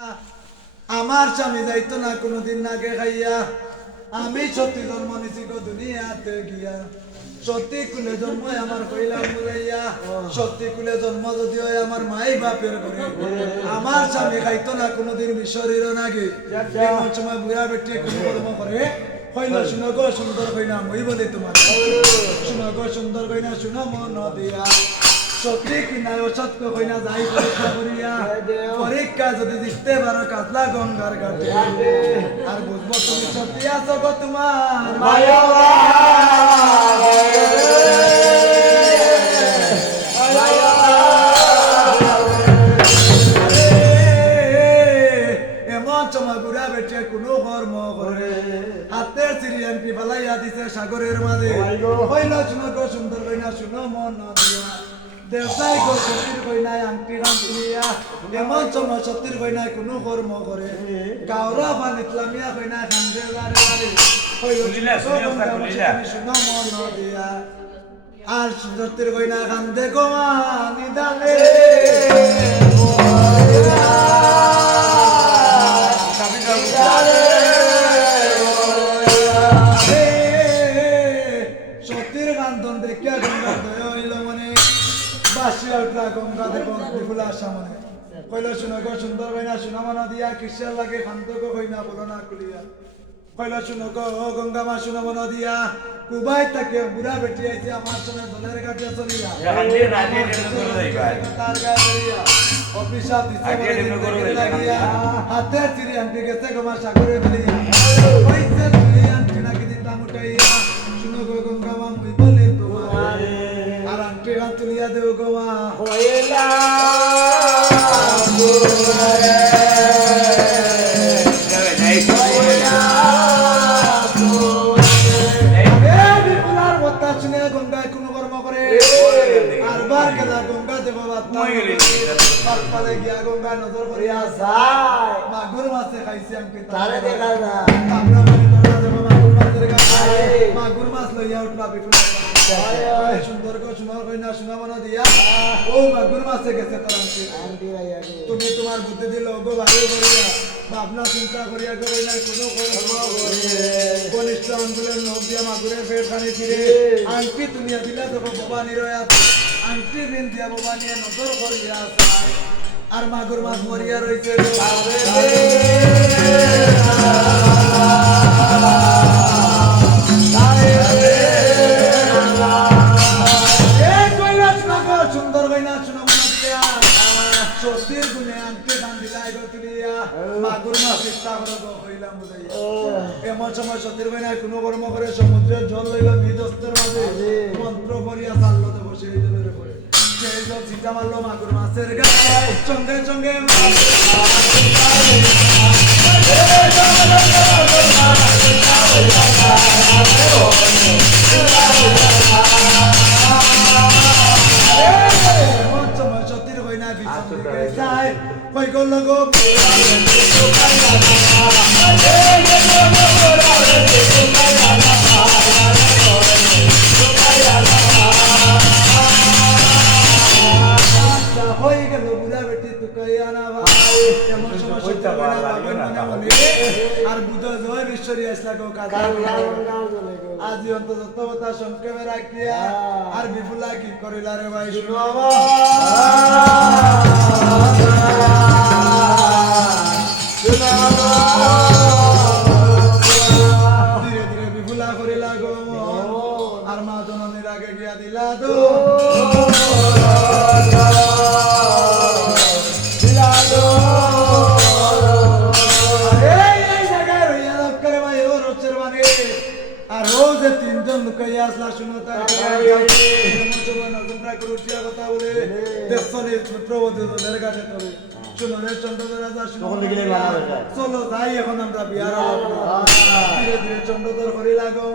আমার স্বামী যাইতো না কোনোদিন নাকে খাইয়া, আমি সত্যি জন্ম নিছি গো দুনিয়াতে গিয়া। সত্যি কুলে জন্ম আমার কইলাম বুঝাইয়া, সত্যি কুলে জন্ম যদি হয় আমার মাই বাপের করে। আমার স্বামী খাইতো না কোনোদিন বিশ্বরীর নাগে, এমন সময় বুড়া বেটি কোনো কর্ম করে কইলা শুনো গো সুন্দর কইনা মই বলি তোমার, শুনো গো সুন্দর কইনা শুনো মন দিয়া। সত্যি কিনা অসত্য কইনা যাই পরীক্ষা করিয়া, পরীক্ষা যদি দিতে পারো কাতলা গঙ্গার ঘাটে, আর বুঝবো তুমি সত্যি আছো গো তোমার মায়া। এমন সময় বুড়া বেটে কোনো কর্ম করে হাতের সিরিয়ান কি ফালাইয়া দিছে সাগরের মাঝে। কইল শুনো গো সুন্দর কইনা শুনো মন দিয়া, দেশাই গো সত্যির কইনায় আংটি রান্ধিয়া। এমন সময় সত্যির কইনায় কোনো কর্ম করে কাউরা বানিতলামিয়া কইনায় খান্দে লারে লারে। কইল শুনো মন দিয়া, আর সত্যির কইনায় খান্দে গোমা নিদানে। সত্যির কান্দন দেখিয়া গঙ্গা দয়া হইল মনে, বাসিয়া উঠলা গঙ্গা দেব বিপুলা সামনে। কইল শুনো গো সুন্দর কইনা শুনো মন দিয়া, কিসের লাগে খান্ত গো কইনা বলো না খুলিয়া। কইল শুনো গো গঙ্গা মা শুনো মন দিয়া, কুবাই তাকে বুড়া বেটি আইছে আমার সঙ্গে দলের কাটে চলিয়া। তার গায়ে ধরিয়া অফিসার দিছে বলে লাগিয়া, হাতে চিরি আনতে গেছে গো মা সাগরে ফেলিয়া। কইছে তুই আনতে নাকি দিতাম উঠাইয়া, শুনো গো গঙ্গা মা মুই বলি তোমার, আর আনতে গান তুলিয়া দেও গো মা হইলা। গঙ্গায় কোন কর্ম করে আর বার গেলা গঙ্গা দেব গিয়া গঙ্গা নজর করিয়া যায়, মাগুর মাছে খাইছি আমি তারে দেখা না। আমরা মানে ধরা দেব মাগুর মাছের গায়ে, মাগুর মাছ লইয়া উঠলা বিপুলা। সুন্দর গো সুন্দর কইনা শুনা মন দিয়া, ও মাগুর মাছে গেছে তোর আন্টি। তুমি তোমার বুদ্ধি দিল গো ভালো করিয়া, ভাবনা চিন্তা করিয়া গো কইনা কোনো কর্ম করে কনিষ্ঠ আঙ্গুলের নখ দিয়া মাগুরের পেট খানি ফিরে আন্টি তুমি দিলা দেখো বাবা নিরয়া, আন্টি ঋণ দিয়া বাবা নিয়ে নজর করিয়া যায়, আর মাগুর মাছ মরিয়া রইছে। সুন্দর কইনা শুনো মন দিয়া, সত্যির গুণে আনতে দান দিলাই গো তুলিয়া, মাগুর মাছ চেষ্টা করো গো কইলাম বুঝাইয়া। এমন সময় সত্যির কইনা কোনো কর্ম করে সমুদ্রের জল লইল নিদস্তের মাঝে, মন্ত্র পড়িয়া চাললো তো বসে এই জলের উপরে। সেই জল ছিটা মারলো মাগুর মাছের গায়ে, সঙ্গে সঙ্গে কই করল গো হয়ে গেল বুড়া বেটি তুকাইয়া না ভাই। এমন সময় সত্য মনে মনে আর বুধ জয় বিশ্বরী আসলা গো কাজা। আজি অন্তত কথা সংক্ষেপে রাখিয়া আর বিপুলা কি করিলা রে ভাই শুনো। ধীরে ধীরে বিপুলা করিলা গো আর মা জননীর আগে গিয়া দিলা দো। আর ও যে তিনজন লুকাইয়া আসলা শুনো তার কথা বলে দেশনে প্রবন্ধ দলের কাছে তবে শুনো রে চন্দ্রধর রাজা শুনো চলো যাই এখন আমরা বিহার। ধীরে ধীরে চন্দ্রধর করি লাগো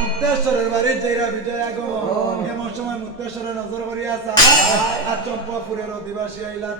মুক্তেশ্বরের বাড়ির যাইরা বিজয় আগো। এমন সময় মুক্তেশ্বরের নজর করিয়া আর চম্পাপুরের অধিবাসী আইলা।